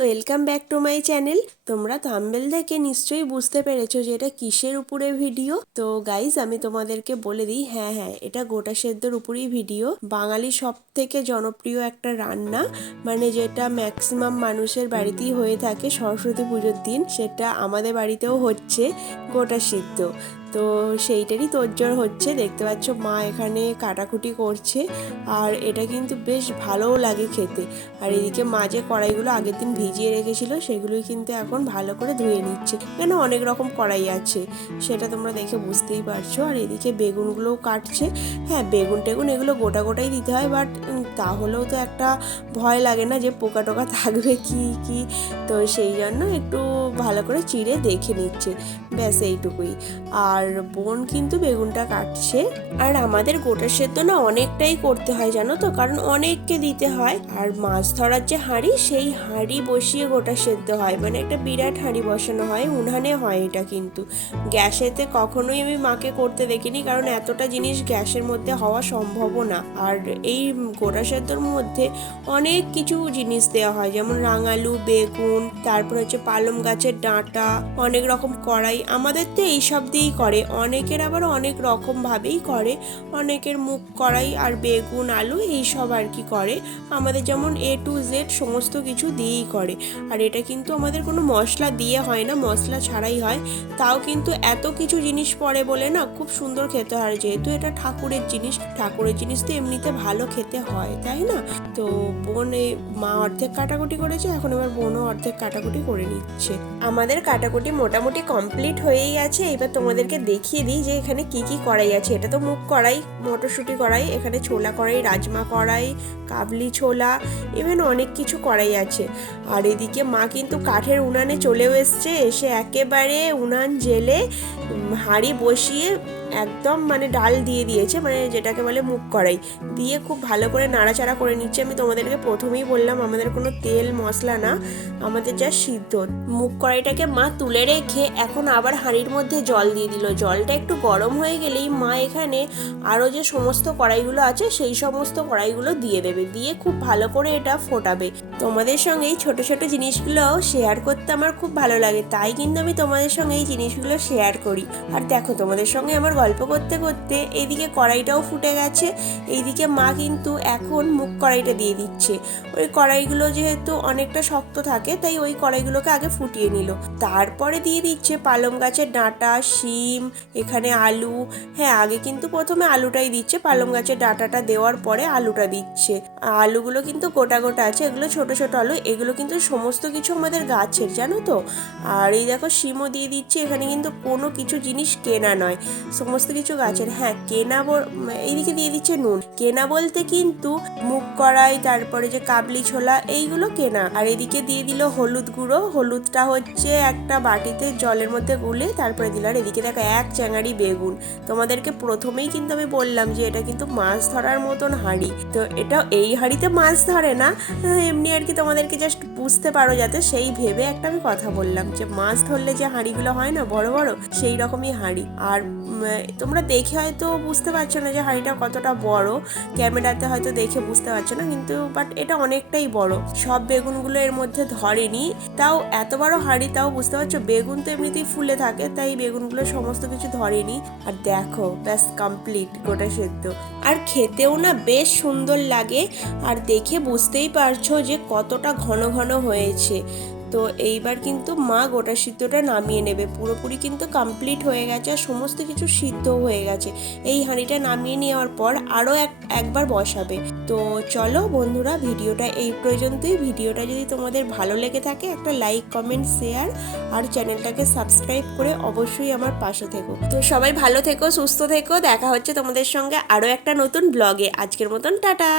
Welcome back to my channel. তোমরা thumbnail দেখে নিশ্চয়ই বুঝতে পেরেছো যে এটা কিসের উপরে ভিডিও। তো গাইজ আমি তোমাদেরকে বলে দিই, হ্যাঁ এটা গোটা সেদ্ধর উপরেই ভিডিও। বাঙালি সব থেকে জনপ্রিয় একটা রান্না, মানে যেটা ম্যাক্সিমাম মানুষের বাড়িতেই হয়ে থাকে সরস্বতী পুজোর দিন, সেটা আমাদের বাড়িতেও হচ্ছে, গোটা সেদ্ধ। তো সেইটারই তোড়জোড় হচ্ছে, দেখতে পাচ্ছ মা এখানে কাটাকুটি করছে। আর এটা কিন্তু বেশ ভালোও লাগে খেতে। আর এদিকে মা যে কড়াইগুলো আগের দিন ভিজিয়ে রেখেছিল সেগুলোই কিন্তু এখন ভালো করে ধুয়ে নিচ্ছে, কেন অনেক রকম কড়াই আছে সেটা তোমরা দেখে বুঝতেই পারছো। আর এদিকে বেগুনগুলোও কাটছে। হ্যাঁ, বেগুন টেগুন এগুলো গোটা গোটাই দিতে হয়, বাট তাহলেও তো একটা ভয় লাগে না যে পোকা টোকা থাকবে কি। তো সেই জন্য একটু ভালো করে চিড়ে দেখে নিচ্ছে, ব্যাস এইটুকুই। আর বোন কিন্তু বেগুনটা কাটছে। আর আমাদের গোটা সেদ্ধ না অনেকটাই করতে হয় জানো তো, কারণ অনেককে দিতে হয়। আর মাছ ধরার যে হাঁড়ি, সেই হাঁড়ি বসিয়ে গোটা সেদ্ধ হয়, মানে একটা বিরাট হাঁড়ি বসানো হয়, উনানে হয় এটা। কিন্তু গ্যাসেতে কখনোই আমি মাকে করতে দেখিনি, কারণ এতটা জিনিস গ্যাসের মধ্যে হওয়া সম্ভবও না। আর এই গোটা সেদ্ধর মধ্যে অনেক কিছু জিনিস দেওয়া হয়, যেমন রাঙালু, বেগুন, তারপর হচ্ছে পালং গাছের ডাঁটা, অনেক রকম কড়াই। আমাদের তো এইসব দিয়েই করে, অনেকের আবার অনেক রকম ভাবেই করে। অনেকের মুখ কড়াই আর বেগুন আলু এইসব আর কি করে। আমাদের যেমন A to Z সমস্ত কিছু দিয়েই করে। আর এটা কিন্তু আমাদের কোনো মশলা দিয়ে হয় না, মশলা ছাড়াই হয়। তাও কিন্তু এত কিছু জিনিস পড়ে বলে না খুব সুন্দর খেতে হয়। যেহেতু এটা ঠাকুরের জিনিস তো এমনিতে ভালো খেতে হয়, তাই না? তো বোন মা অর্ধেক কাটাকুটি করেছে, এখন এবার বোনও অর্ধেক কাটাকুটি করে নিচ্ছে। আমাদের কাটাকুটি মোটামুটি কমপ্লিট হয়েই গেছে। এবার তোমাদেরকে দেখিয়ে দিই যে এখানে কি কি কড়াই আছে। এটা তো মুগ কড়াই, মটরশুঁটি কড়াই, এখানে ছোলা কড়াই, রাজমা কড়াই, কাবলি ছোলা, ইভেন অনেক কিছু কড়াই আছে। আর এদিকে মা কিন্তু কাঠের উনানে চলেও এসে একেবারে উনান জেলে হাঁড়ি বসিয়ে একদম মানে ডাল দিয়ে দিয়েছে, মানে যেটাকে বলে মুগ কড়াই দিয়ে খুব ভালো করে নাড়াচাড়া করে নিচ্ছে। আমি তোমাদেরকে প্রথমেই বললাম আমাদের কোনো তেল মশলা না, আমাদের যা সিদ্ধ। মুগ কড়াইটাকে মা তুলে রেখে এখন আবার হাঁড়ির মধ্যে জল দিয়ে দিল। জলটা একটু গরম হয়ে গেলেই মা এখানে আরও যে সমস্ত কড়াইগুলো আছে সেই সমস্ত কড়াইগুলো দিয়ে দেবে, দিয়ে খুব ভালো করে এটা ফোটাবে। তোমাদের সঙ্গে এই ছোটো ছোটো জিনিসগুলো শেয়ার করতে আমার খুব ভালো লাগে, তাই কিন্তু আমি তোমাদের সঙ্গে এই জিনিসগুলো শেয়ার করি। আর দেখো, তোমাদের সঙ্গে আমার গল্প করতে করতে এইদিকে কড়াইটাও ফুটে গেছে। এইদিকে মা কিন্তু এখন মুগ কড়াইটা দিয়ে দিচ্ছে। ওই কড়াইগুলো যেহেতু অনেকটা শক্ত থাকে, তাই ওই কড়াইগুলোকে আগে ফুটিয়ে নিল। তারপরে দিয়ে দিচ্ছে পালং গাছের ডাঁটা, শিম, এখানে আলু। হ্যাঁ, আগে কিন্তু প্রথমে আলুটাই দিচ্ছে, পালং গাছের ডাঁটাটা দেওয়ার পরে আলুটা দিচ্ছে। আলুগুলো কিন্তু গোটা গোটা আছে, এগুলো ছোট ছোট আলু, এগুলো কিন্তু সমস্ত কিছু আমাদের গাছের, জানো তো। আর এই দেখো শিমও দিয়ে দিচ্ছে, এখানে কিন্তু কোনো কিছু জিনিস কেনা নয়, সমস্ত কিছু গাছের। হ্যাঁ, এইদিকে দিয়ে দিচ্ছে নুন। কেনা বলতে কিন্তু মুগ কড়াই, তারপরে যে কাবলি ছোলা, এইগুলো কেনা। আর এদিকে দিয়ে দিল হলুদ গুঁড়ো। হলুদটা হচ্ছে একটা বাটিতে জলের মধ্যে গুলে তারপরে দিল। আর এদিকে দেখো এক চ্যাঙারি বেগুন। তোমাদেরকে প্রথমেই কিন্তু আমি বললাম যে এটা কিন্তু মাছ ধরার মতন হাঁড়ি। তো এটা এই হাঁড়িতে মাছ ধরে না, এমনি আর কি তোমাদেরকে জাস্ট বুঝতে পারো যাতে, সেই ভেবে একটা আমি কথা বললাম যে মাছ ধরলে যে হাঁড়িগুলো হয় না বড় বড়, সেই রকমই হাঁড়ি। আর তোমরা দেখে হয়তো বুঝতে পারছো না যে হাঁড়িটা কতটা বড়, ক্যামেরাতে হয়তো দেখে বুঝতে পারছো না, কিন্তু বাট এটা অনেকটাই বড়। সব বেগুনগুলো এর মধ্যে ধরেনি, তাও এত বড় হাঁড়ি, তাও বুঝতে পারছো বেগুন তো এমনিতেই ফুলে থাকে, তাই বেগুনগুলো সমস্ত কিছু ধরেনি। আর দেখো ব্যাস কমপ্লিট গোটা সেদ্ধ। আর খেতেও না বেশ সুন্দর লাগে, আর দেখে বুঝতেই পারছো যে কতটা ঘন ঘন হয়েছে। তো এইবার কিন্তু মা গোটা সিদ্ধটা নামিয়ে নেবে, পুরোপুরি কিন্তু কমপ্লিট হয়ে গেছে আর সমস্ত কিছু সিদ্ধ হয়ে গেছে। এই হাঁড়িটা নামিয়ে নেওয়ার পর আরও একবার বসাবে। তো চলো বন্ধুরা, ভিডিওটা এই পর্যন্তই। ভিডিওটা যদি তোমাদের ভালো লেগে থাকে একটা লাইক, কমেন্ট, শেয়ার আর চ্যানেলটাকে সাবস্ক্রাইব করে অবশ্যই আমার পাশে থেকো। তো সবাই ভালো থেকো, সুস্থ থেকো, দেখা হচ্ছে তোমাদের সঙ্গে আরও একটা নতুন ব্লগে। আজকের মতন টাটা।